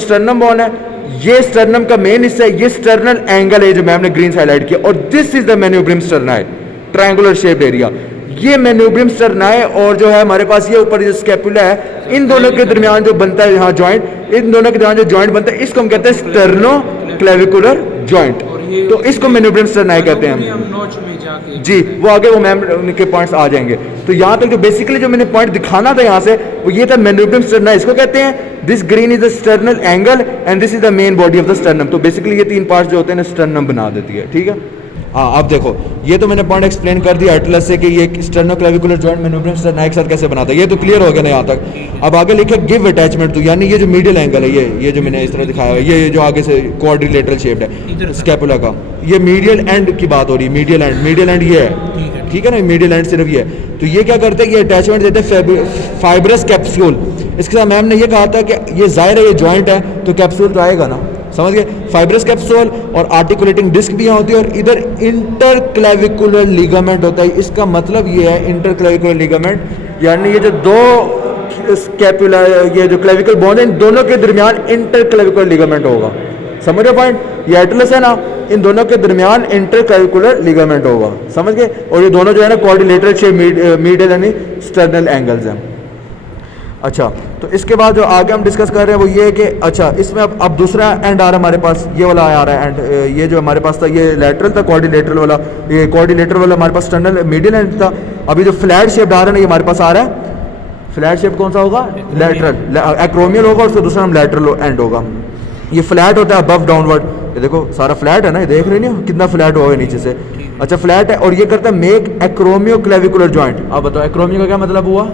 Sternum bone है, ये sternum का मेन हिस्सा है, ये स्टर्नल एंगल है जो मैम ने ग्रीन से हाईलाइट किया, और this is the manubrium स्टर्नाई, triangular shaped area, ये मैन्यूब्रियम स्टर्नाई। और जो है हमारे पास ये ऊपर जो स्कैपुला है, इन दोनों के दरमियान जो बनता है यहाँ जॉइंट, इन दोनों के दरमियान जो जॉइंट बनता है इसको हम कहते हैं स्टर्नो क्लेविकुलर जॉइंट, तो इसको मैन्यूब्रियम स्टर्नाई कहते हैं हम। जी, वो आगे वो मैम के पॉइंट्स आ जाएंगे। तो यहाँ तक जो बेसिकली जो मैंने पॉइंट दिखाना था यहाँ से वो ये था, मैन्यूब्रियम स्टर्नाई इसको कहते हैं। This green is the sternal angle and this is the main body of the sternum. तो बेसिकली ये तीन पार्ट्स जो होते हैं ना स्टर्नम बना देती है, ठीक है। हाँ, अब देखो ये तो मैंने पॉइंट एक्सप्लेन कर दिया एटलस से कि ये स्टर्नो क्लेविकुलर जॉइंट मैन्यूब्रियम स्टर्नाई के साथ कैसे बनाता है, ये तो क्लियर हो गया ना यहाँ तक। अब आगे लिखे गिव अटैचमेंट टू, यानी ये जो मीडियल एंगल है, ये जो मैंने इस तरह दिखाया है, ये जो आगे से क्वाड्रिलेटरल शेप्ड है स्कैपुला का, ये मीडियल एंड की बात हो रही है। मीडियल एंड ये है, ठीक है ना, मीडियल एंड सिर्फ ये है। तो ये क्या करते हैं, ये अटैचमेंट देते हैं फाइब्रस कैप्सूल। इसके साथ मैम ने ये कहा था कि ये जाहिर है ये जॉइंट है तो कैप्सूल तो आएगा ना, समझ गए। फाइब्रस कैप्सूल और आर्टिकुलेटिंग डिस्क भी यहाँ होती है, और इधर इंटरक्लेविकुलर लिगामेंट होता है। इसका मतलब ये है इंटरक्लेविकुलर लिगामेंट, यानी ये जो दो स्कैपुला, ये जो क्लेविकल बोन है, इन दोनों के दरमियान इंटरक्लेविकुलर लिगामेंट होगा। समझ रहे पॉइंट, ये एटलस है ना, इन दोनों के दरमियान इंटरक्लेविकुलर लिगामेंट होगा, समझ गए। और ये दोनों जो है ना क्वाड्रिलेटरल शेप मीडियल यानी स्टर्नल एंगल्स हैं। अच्छा, तो इसके बाद जो आगे हम डिस्कस कर रहे हैं वो ये है कि अच्छा इसमें अब दूसरा एंड आ रहा है हमारे पास, ये वाला आ रहा है एंड, ये जो हमारे पास था ये लैटरल था, क्वाड्रिलेटरल वाला, ये क्वाड्रिलेटरल वाला हमारे पास स्टर्नल मीडियल एंड था। अभी जो फ्लैट शेप आ रहा है ना ये हमारे पास आ रहा है, फ्लैट शेप कौन सा होगा, लैटरल, एक्रोमियल होगा, और उसका दूसरा हम लैटरल एंड होगा। ये फ्लैट होता है अबव डाउनवर्ड, ये देखो सारा फ्लैट है ना, ये देख रहे नहीं कितना फ्लैट हुआ है नीचे से। अच्छा फ्लैट है, और ये करता है मेक एक्रोमियो क्लेविकुलर जॉइंट। आप बताओ एक्रोमियो का क्या मतलब हुआ,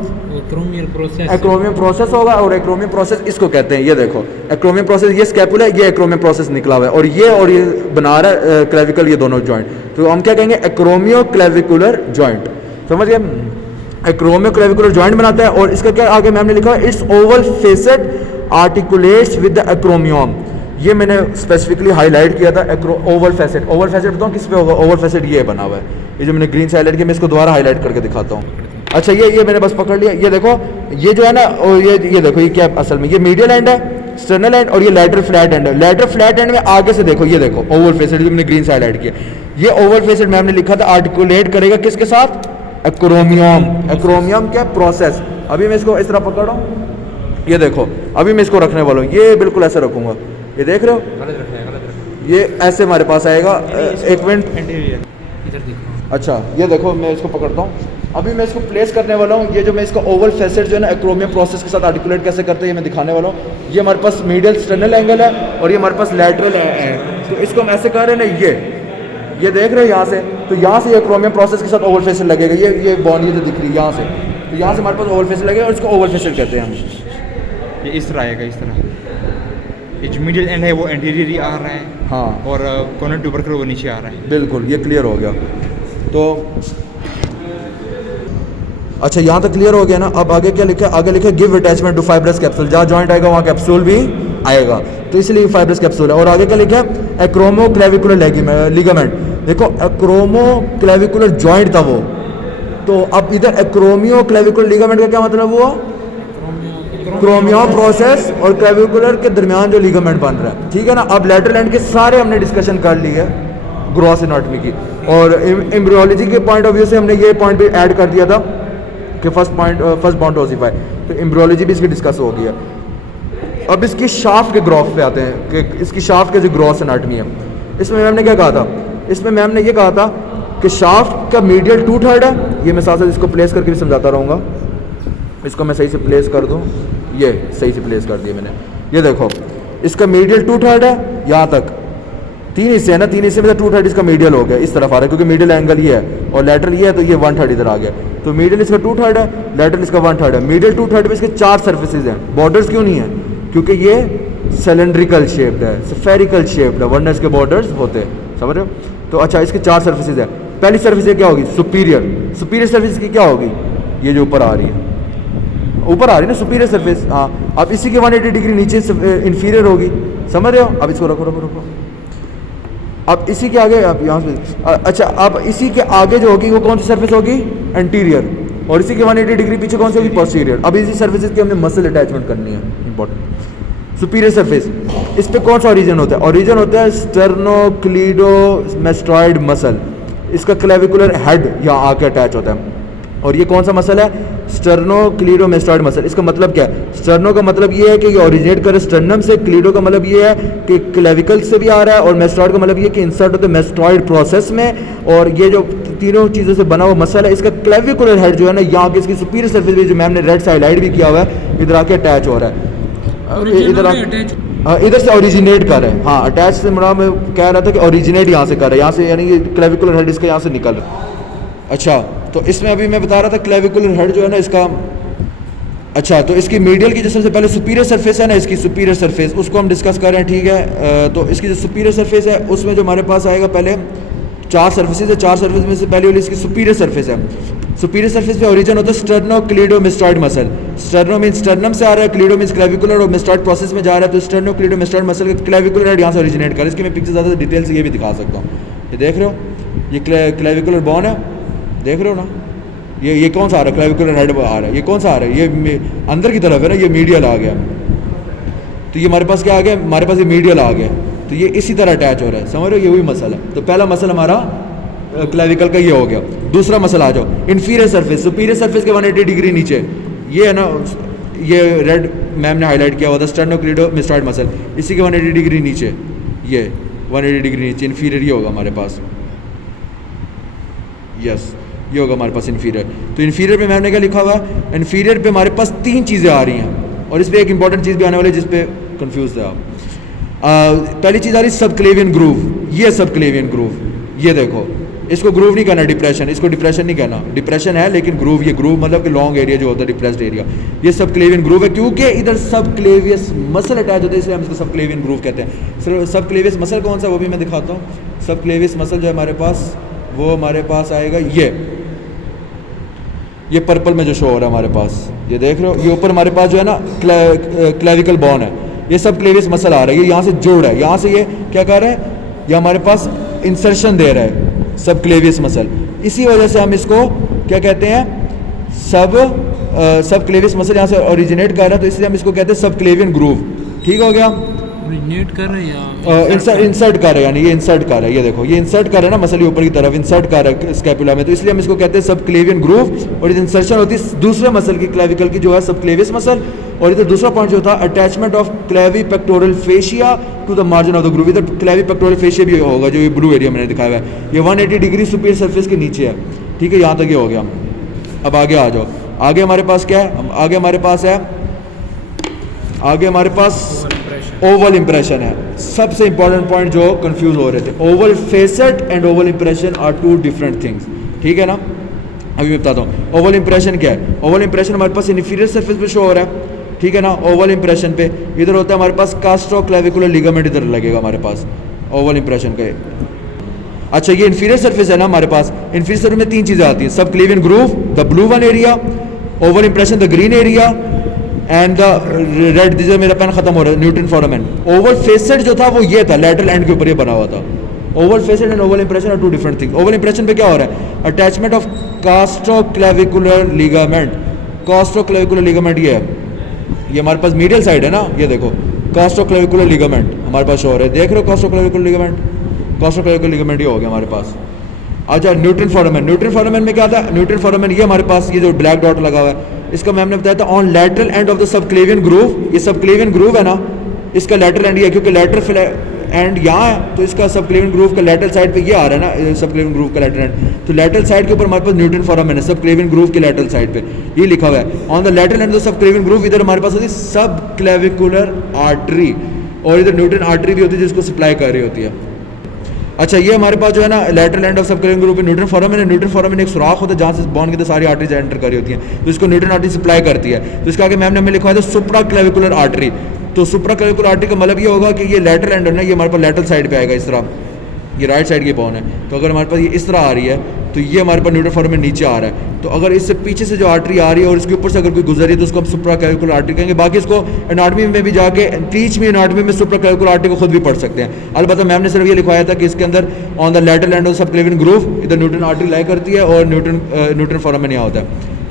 एक्रोमियम प्रोसेस होगा, और एक्रोमियम प्रोसेस इसको कहते हैं। ये देखो एक्रोमियम प्रोसेस, ये स्कैपुला है, ये एक्रोमियम प्रोसेस निकला हुआ है, और ये बना रहा है क्लेविकल, ये दोनों जॉइंट, तो हम क्या कहेंगे एक्रोमियो क्लेविकुलर जॉइंट, समझ गए। एक्रोमियो क्लेविकुलर जॉइंट बनाता है, और इसका क्या आगे मैम ने लिखा है, it's Oval facet articulates with the एक्रोमियम। ये मैंने स्पेसिफिकली हाईलाइट किया था, ओवल फैसेट। ओवल फैसेट बताऊँ किस पे होगा, ओवल फैसेट ये बना हुआ है, ये जो मैंने ग्रीन से हाईलाइट किया, मैं इसको दोबारा हाईलाइट करके दिखाता हूँ। अच्छा ये मैंने बस पकड़ लिया, ये देखो ये जो है ना, और ये देखो ये क्या असल में, ये मीडियल एंड है स्टर्नल एंड, और ये लैटरल फ्लैट एंड है। लैटरल फ्लैट एंड में आगे से देखो, ये देखो ओवल फेसेट जो मैंने ग्रीन से हाईलाइट किया, ये ओवल फेसेट मैम ने लिखा था आर्टिकुलेट करेगा किसके साथ, एक्रोमियम। एक्रोमियम क्या प्रोसेस, अभी मैं इसको इस तरह पकड़ रहा हूँ, ये देखो अभी मैं इसको रखने वाला हूँ, ये बिल्कुल ऐसे रखूंगा, ये देख रहे हो, ये ऐसे हमारे पास आएगा। एक मिनट, अच्छा ये देखो मैं इसको पकड़ता हूँ, अभी मैं इसको प्लेस करने वाला हूँ। ये जो मैं इसका ओवल फेसेट जो है ना एक्रोमियम प्रोसेस के साथ आर्टिकुलेट कैसे करते हैं ये मैं दिखाने वाला हूँ। ये हमारे पास मीडियल स्टर्नल एंगल है, और ये हमारे पास लैटरल है, तो इसको हम ऐसे कर रहे हैं ना, ये देख रहे हो यहाँ से, तो यहाँ से एक्रोमियम प्रोसेस के साथ ओवल फेसेट लगेगा, ये बॉन्ड जो दिख रही है यहाँ से, तो यहाँ से हमारे पास ओवल फेसेट लगेगा, और इसको ओवल फेसेट कहते हैं हम। ये इस तरह आएगा, इस तरह ये जो मीडियल एंड है वो एंटीरियर ही आ रहा है, हाँ, और कॉर्नर ट्यूबरकल वो नीचे आ रहा है। बिल्कुल ये क्लियर हो गया। तो अच्छा यहाँ तक क्लियर हो गया ना। अब आगे क्या लिखा है, आगे लिखा है give attachment to fibrous capsule, जहाँ जॉइंट आएगा वहाँ कैप्सूल भी आएगा, तो इसलिए फाइब्रस कैप्सूल है। और आगे क्या लिखा है, एक्रोमो क्लेविकुलर लिगामेंट। देखो एक्रोमो क्लेविकुलर जॉइंट था वो, तो अब इधर एक्रोमियो क्लेविकुलर लिगामेंट का क्या मतलब हुआ, क्रोमियम प्रोसेस और क्लेविकुलर के दरमियान जो लिगामेंट बन रहा है, ठीक है ना। अब लैटरल एंड के सारे हमने डिस्कशन कर ली है ग्रॉस एनाटॉमी की, और एम्ब्रियोलॉजी के पॉइंट ऑफ व्यू से हमने ये पॉइंट भी ऐड कर दिया था कि फर्स्ट बॉन्ड ओसिफाई, तो एम्ब्रियोलॉजी भी इसकी डिस्कस हो गया। अब इसकी शाफ्ट के ग्रॉस पे आते हैं कि इसकी शाफ्ट के जो ग्रॉस एनाटॉमी है, इसमें मैम ने क्या कहा था, इसमें मैम ने ये कहा था कि शाफ्ट का मीडियल 2/3 है, ये मैं साथ साथ इसको प्लेस करके भी समझाता रहूँगा, इसको मैं सही से प्लेस कर दूँ, ये सही से प्लेस कर दिया मैंने, ये देखो इसका मीडियल 2/3 है, यहाँ तक 3 हिस्से है ना, 3 हिस्से में 2/3 इसका मीडियल हो गया, इस तरफ आ रहा है क्योंकि मीडियल एंगल ये है, और लैटरल ये है, तो ये 1/3 इधर आ गया, तो मीडियल इसका 2/3 है, लैटरल इसका 1/3 है। मीडियल 2/3 में इसके 4 सर्फेसिस हैं, बॉर्डर्स क्यों नहीं है, क्योंकि ये सिलेंड्रिकल शेप्ड है, स्फेरिकल शेप्ड है, वरना इसके बॉर्डर्स होते हैं, समझ रहे हो। तो अच्छा इसके 4 सर्फेसिस है। पहली सर्फेस क्या होगी, सुपीरियर सर्फेस की क्या होगी, ये जो ऊपर आ रही है, ऊपर आ रही है ना सुपीरियर सरफेस, हाँ। अब इसी के 180 डिग्री नीचे इन्फीरियर होगी, समझ रहे हो। अब इसको रखो। अब इसी के आगे आप यहाँ से, अच्छा अब इसी के आगे जो होगी वो कौन सी सरफेस होगी, एंटीरियर, और इसी के 180 डिग्री पीछे कौन सी होगी, पोस्टीरियर। अब इसी सर्फेसेस की हमने मसल अटैचमेंट करनी है, इंपॉर्टेंट, सुपीरियर सरफेस, इस पे कौन सा ओरिजिन होता है? ओरिजिन होता है स्टर्नोक्लीडोमेस्टॉइड मसल, इसका क्लेविकुलर हेड यहाँ आके अटैच होता है। और ये कौन सा मसल है? स्टर्नोक्लीडोमेस्टॉइड मसल। इसका मतलब क्या है? स्टर्नो का मतलब ये है कि ये ओरिजिनेट करे स्टर्नम से, क्लीडो का मतलब ये है कि क्लेविकल से भी आ रहा है, और मेस्टॉइड का मतलब ये कि इंसर्ट होता है मेस्टॉइड प्रोसेस में। और ये जो तीनों चीज़ों से बना हुआ मसल है, इसका क्लेविकुलर हेड जो है ना, यहाँ की इसकी सुपीरियर सरफेस भी, जो मैम ने रेड से हाईलाइट भी किया हुआ है, इधर आके अटैच हो रहा है, इधर से ओरिजिनेट कर रहे हैं। हाँ, अटैच से मुड़ा मैं कह रहा था कि ओरिजिनेट यहाँ से कर रहा है, यहाँ से, यानी ये क्लेविकुलर हेड इसका यहाँ से निकल रहा है। अच्छा, तो इसमें अभी मैं बता रहा था क्लेविकुलर हेड जो है ना इसका, अच्छा, तो इसकी मीडियल की जो सबसे पहले सुपीरियर सरफेस है ना, इसकी सुपीरियर सरफेस, उसको हम डिस्कस कर रहे हैं, ठीक है। तो इसकी जो सुपीरियर सरफेस है उसमें जो हमारे पास आएगा, पहले 4 सर्फेसेज है, 4 सर्फेस में से पहली वाली इसकी सुपीरियर सरफेस है। सुपीरियर सरफेस पे ओरिजिन होता है स्टर्नोक्लीडोमेस्टॉइड मसल। स्टर्नो मीन स्टर्नम से आ रहा है, क्लीडो मीन क्लेविकुलर, और मेस्टॉइड प्रोसेस में जा रहा है, तो स्टर्नोक्लीडोमेस्टॉइड मसल का क्लेविकुलर हेड यहाँ से ओरिजिनेट कर। इसकी मैं पिक्चर ज़्यादा डिटेल से ये भी दिखा सकता हूँ। ये देख रहे हो, ये क्लेविकुलर बोन है, देख रहे हो ना, ये कौन सा आ रहा है? क्लेविकुलर हेड आ रहा है। ये कौन सा आ रहा है? ये अंदर की तरफ है ना, ये मीडियल आ गया। तो ये हमारे पास क्या आ गया? हमारे पास ये मीडियल आ गया, तो ये इसी तरह अटैच हो रहा है, समझ रहे हो? ये वही मसल है। तो पहला मसल हमारा क्लेविकल का ये हो गया। दूसरा मसल आ जाओ, इन्फीरियर सरफेस, सुपीरियर सरफेस के 180 डिग्री नीचे, ये है ना, ये रेड मैम ने हाईलाइट किया हुआ था, स्टर्नोक्लीडोमेस्टॉइड मसल, इसी के 180 डिग्री नीचे, ये 180 डिग्री नीचे इन्फीरियर ये होगा हमारे पास, यस, ये होगा हमारे पास इन्फीरियर। तो इन्फीरियर पे मैम ने क्या लिखा हुआ है? इन्फीरियर पे हमारे पास 3 चीज़ें आ रही हैं, और इस पर एक इंपॉर्टेंट चीज़ भी आने वाली है जिस पे कन्फ्यूज थे आप। पहली चीज़ आ रही सबक्लेवियन ग्रूव, ये सबक्लेवियन ग्रूव, ये देखो, इसको ग्रूव नहीं कहना डिप्रेशन, इसको डिप्रेशन नहीं कहना, डिप्रेशन है लेकिन ग्रूव, ये ग्रूव मतलब कि लॉन्ग एरिया जो होता है, डिप्रेस्ड एरिया, ये सबक्लेवियन ग्रूव है, क्योंकि इधर सबक्लेवियस मसल अटैच होता है, इसलिए हम इसको सबक्लेवियन ग्रूव कहते हैं। सबक्लेवियस मसल कौन सा, वो भी मैं दिखाता हूँ। सबक्लेवियस मसल जो है हमारे पास, वो हमारे पास आएगा ये पर्पल में जो शो हो रहा है हमारे पास, ये देख रहे हो, ये ऊपर हमारे पास जो है ना क्लेविकल बोन है, ये सबक्लेवियस मसल आ रहा है, ये यहाँ से जोड़ है, यहाँ से ये क्या कर रहा है, ये हमारे पास इंसर्शन दे रहा है सबक्लेवियस मसल, इसी वजह से हम इसको क्या कहते हैं, सबक्लेवियस मसल यहाँ से ओरिजिनेट कर रहा है, तो इसलिए हम इसको कहते हैं सबक्लेवियन ग्रूव। ठीक हो गया? ओरिजिनेट कर रहे हैं या इंसर्ट कर रहे हैं, यानी ये इंसर्ट कर रहा है, ये देखो, ये इंसर्ट कर रहा है ना मसल, ऊपर की तरफ इंसर्ट कर रहा है स्कैपुला में, तो इसलिए हम इसको कहते हैं सबक्लेवियन ग्रूव। और इधर इंसर्शन होती है दूसरे मसल की, क्लेविकल की, जो है सबक्लेवियस मसल। और इधर दूसरा पॉइंट जो था, attachment of clavipectoral fascia to the margin of the groove, इधर क्लेवी पेक्टोरल फेशिया भी होगा, जो ये ब्लू एरिया मैंने दिखाया हुआ है, ये 180 डिग्री सुपीरियर सरफेस के नीचे है। ठीक है, यहाँ तक ये हो गया। अब आगे आ जाओ, आगे हमारे पास क्या है, आगे हमारे पास ओवल इंप्रेशन है। सबसे इंपॉर्टेंट पॉइंट जो कंफ्यूज हो रहे थे, oval facet and oval impression are 2 different things. ठीक है ना, अभी मैं बताता हूँ ओवल इंप्रेशन क्या है। ओवल इंप्रेशन हमारे पास इन्फीरियर सरफेस पे शो हो रहा है, ठीक है ना। ओवल इंप्रेशन पे इधर होता है हमारे पास कास्ट्रोक्लेविकुलर लिगामेंट, इधर लगेगा हमारे पास ओवल इंप्रेशन का। अच्छा, ये इन्फीरियर सरफेस है ना हमारे पास, इन्फीरियर सरफेस में 3 चीज़ें आती हैं, subclavian groove, the blue one area, Oval impression the green area, and the red, जिसे मेरा पेन खत्म हो रहा है, न्यूटन फोरामेन। ओवल फेसेट जो था वो ये था, लैटरल एंड के ऊपर ये बना हुआ था। Oval facet and oval impression are 2 different thing. Oval impression पे क्या हो रहा है, attachment of costoclavicular ligament. Costoclavicular ligament ये है, ये हमारे पास मीडियल साइड है ना, ये देखो कास्ट्रोक्लेविकुलर लिगामेंट हमारे पास शो हो रहा है, देख रहे हो कास्ट्रोक्लेविकुलर लिगामेंट, कास्ट्रोक्लेविकुलर लिगामेंट ये हो गया हमारे पास। अच्छा, न्यूटन फोरामेन, न्यूटन फोरामेन में क्या था, न्यूटन फोरामेन ये हमारे पास, ये जो ब्लैक डॉट लगा हुआ है, इसका मैम ने बताया था on lateral end of the subclavian groove. ये सबक्लेवियन ग्रूव है ना, इसका लैटरल एंड ये, क्योंकि लैटरल एंड यहाँ है, तो इसका सबक्लेवियन ग्रूव का लैटरल साइड पे ये आ रहा है ना, सबक्लेवियन ग्रूव का लैटरल एंड, तो लैटरल साइड के ऊपर हमारे पास न्यूटन फोरामेन है, सबक्लेवियन ग्रूव के लैटरल साइड पे ये लिखा हुआ है on the lateral end of the subclavian groove. इधर हमारे पास होती है सबक्लेविकुलर आर्टरी, और इधर न्यूटन आर्टरी भी होती है जिसको सप्लाई कर रही होती है। अच्छा, ये हमारे पास जो है ना lateral end of subclavian groove पे न्यूटन फोरामेन है। न्यूटन फोरामेन एक सुराख होता है जहाँ से बोन के सारी आर्टरीज एंटर कर रही होती हैं, तो इसको न्यूटन आर्टरी सप्लाई करती है। तो इसका आगे मैम ने हमें लिखा है सुप्रा क्लेविकुलर आर्टरी। तो सुप्रा क्लेविकुलर आर्टरी का मतलब ये होगा कि ये लैटरल एंड है ना, ये हमारे पास लैटरल साइड पे आएगा इस तरह, ये राइट साइड की बोन है, तो अगर हमारे पास ये इस तरह आ रही है तो ये हमारे पास न्यूटन फोरामेन नीचे आ रहा है। तो अगर इससे पीछे से जो आर्टरी आ रही है और इसके ऊपर से अगर कोई गुजर रही है तो उसको हम सुप्रा क्लेविकुलर आर्टरी कहेंगे। बाकी इसको एनाटॉमी में भी जाके टीच मी एनाटॉमी में सुप्रा क्लेविकुलर आर्टरी को खुद भी पढ़ सकते हैं। अलबत्ता मैम ने सिर्फ ये लिखवाया था कि इसके अंदर on the lateral end of subclavian groove इधर न्यूटन आर्टरी लाई करती है और न्यूटन फोरामेन यहाँ होता है।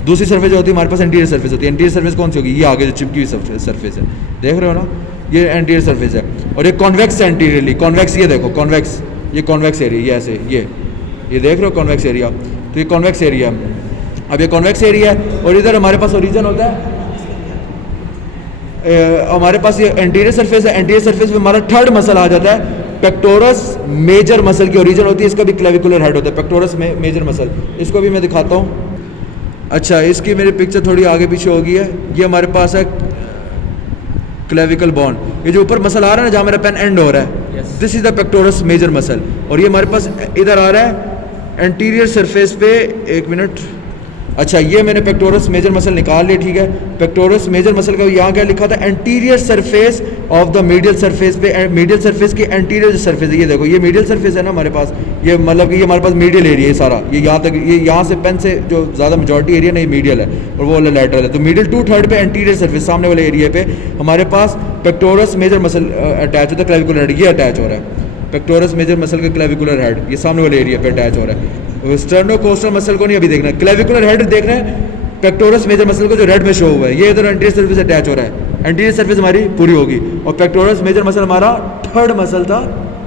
दूसरी सर्फेस जो होती है हमारे पास एंटीरियर सर्फेस होती है। एंटीरियर सर्फेस कौन सी होगी, ये आगे जो चिपकी हुई सर्फेस है, देख रहे हो ना, ये एंटीरियर सरफेस है, और ये कॉन्वेक्स एंटीरियरली, कॉन्वेक्स ये देखो कॉन्वेक्स, ये कॉन्वेक्स एरिया, ये ऐसे ये देख रहे हो कॉन्वेक्स एरिया, तो ये कॉन्वेक्स एरिया। अब ये कॉन्वेक्स एरिया है और इधर हमारे पास ओरिजिन होता है, हमारे पास ये एंटीरियर सरफेस है, एंटीरियर सरफेस में हमारा थर्ड मसल आ जाता है, पेक्टोरस मेजर मसल की ओरिजिन होती है, इसका भी क्लेविकुलर हेड होता है, पेक्टोरस मेजर मसल। इसको भी मैं दिखाता हूँ। अच्छा, इसकी मेरी पिक्चर थोड़ी आगे पीछे हो गई है। ये हमारे पास है क्लेविकल बोन, ये जो ऊपर मसल आ रहा है ना जहाँ मेरा पेन एंड हो रहा है, this is the pectoralis major muscle. और ये हमारे पास इधर आ रहा है एंटीरियर सरफेस पे, एक मिनट, अच्छा ये मैंने पेक्टोरस मेजर मसल निकाल लिया, ठीक है। पेक्टोरस मेजर मसल का यहाँ क्या लिखा था, anterior surface of the medial surface पे, मीडियल सरफेस की एंटीरियर सरफेस है, ये देखो ये मीडियल सरफेस है ना हमारे पास, ये मतलब कि ये हमारे पास मीडियल एरिया है सारा, ये यहाँ तक, ये यहाँ से पेन से जो ज़्यादा मेजॉरिटी एरिया ना ये मीडियल है और वो वाला लैटरल है। तो मीडियल 2/3 पे एंटीरियर सरफेस सामने वाले एरिया पे हमारे पास पेक्टोरस मेजर मसल अटैच होता है, क्लेविकुलर हेड ये अटैच हो रहा है, पेक्टोरस मेजर मसल का क्लेविकुलर हेड ये सामने वाले एरिया पे अटैच हो रहा है। स्टर्नोकोस्टल मसल को नहीं अभी देखना है, क्लेविकुलर हेड देख रहे हैं, पेक्टोरस मेजर मसल को जो रेड में शो हुआ है, ये इधर एंटीरियर सरफेस अटैच हो रहा है, एंटीरियर सरफेस हमारी पूरी होगी, और पेक्टोरस मेजर मसल हमारा थर्ड मसल था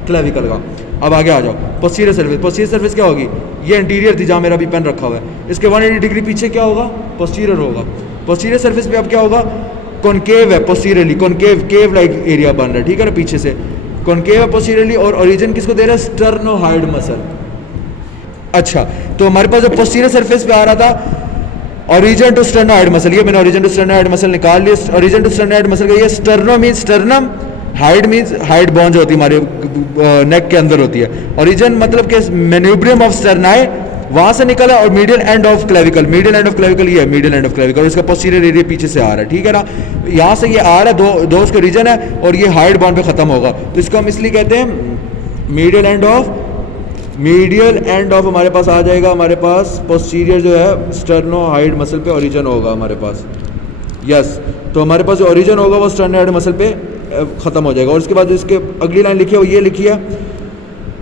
क्लेविकल का। अब आगे आ जाओ, पोस्टीरियर सरफेस, पोस्टीरियर सरफेस क्या होगी, ये एंटीरियर थी जहाँ मेरा भी पेन रखा हुआ है, इसके 180 डिग्री पीछे क्या होगा, पोस्टीरियर होगा। पोस्टीरियर सरफेस पे अब क्या होगा, कॉनकेव है पोस्टीरियरली, कॉनकेव केव लाइक एरिया बन रहा है, ठीक है ना, पीछे से कॉनकेव है पोस्टीरियरली, और ओरिजिन किसको दे रहा है, स्टर्नोहाइड मसल। अच्छा, तो हमारे पास जो पोस्टीरियर सरफेस पे आ रहा था ओरिजिन टू स्टर्नोहाइड मसल, ये मैंने ओरिजिन टू स्टर्नोहाइड मसल निकाल लिया। ओरिजिन टू स्टर्नोहाइड मसल का ये sterno means sternum, hide means hide bone जो होती है हमारे नेक के अंदर होती है। ओरिजिन मतलब कि मेन्यूब्रियम ऑफ स्टर्नाई वहां से निकला, और medial end of clavicle, medial end of clavicle ये है, मीडियल एंड ऑफ क्लेविकल, और इसका पोस्टीरियर एरिया पीछे से आ रहा है, ठीक है ना, यहाँ से ये आ रहा है, दो उसका रीजन है, और ये हाइड बोन पे खत्म होगा, तो इसको हम इसलिए कहते हैं मीडियल एंड ऑफ हमारे पास आ जाएगा, हमारे पास पोस्टीरियर जो है स्टर्नोहाइड मसल पे ओरिजिन होगा हमारे पास, यस। तो हमारे पास जो ओरिजिन होगा वो स्टर्नोहाइड मसल पे ख़त्म हो जाएगा। और उसके बाद इसके अगली लाइन लिखी है वो ये लिखी है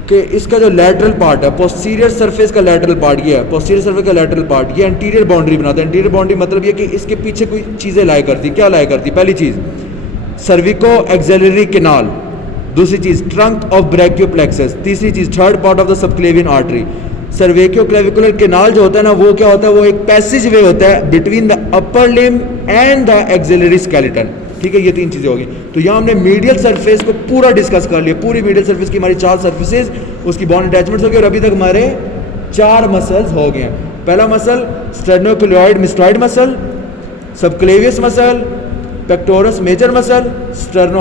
कि इसका जो लैटरल पार्ट है, पोस्टीरियर सरफेस का लैटरल पार्ट ये है, पोस्टीरियर सरफेस का लैटरल पार्ट ये एंटीरियर बाउंड्री बनाता है। एंटीरियर बाउंड्री मतलब ये कि इसके पीछे कोई चीज़ें लाया करती, क्या लाया करती, पहली चीज़ सर्विको एक्सेलरी केनाल, दूसरी चीज ट्रंक ऑफ ब्रैकियोप्लेक्सस, तीसरी चीज third part of the subclavian artery. Cervicoclavicular canal जो होता है ना वो क्या होता है, वो एक पैसेज वे होता है between the upper limb and the axillary skeleton, ठीक है, ये तीन चीजें होगी। तो यहाँ हमने मीडियल सरफेस को पूरा डिस्कस कर लिया, पूरी मीडियल सरफेस की हमारी 4 सरफेसेस, उसकी बॉन्ड अटैचमेंट्स हो गए, और अभी तक हमारे 4 मसल्स हो गए हैं। पहला muscle sternocleidomastoid muscle, subclavius muscle, pectoralis major muscle, स्टर्नोहाइड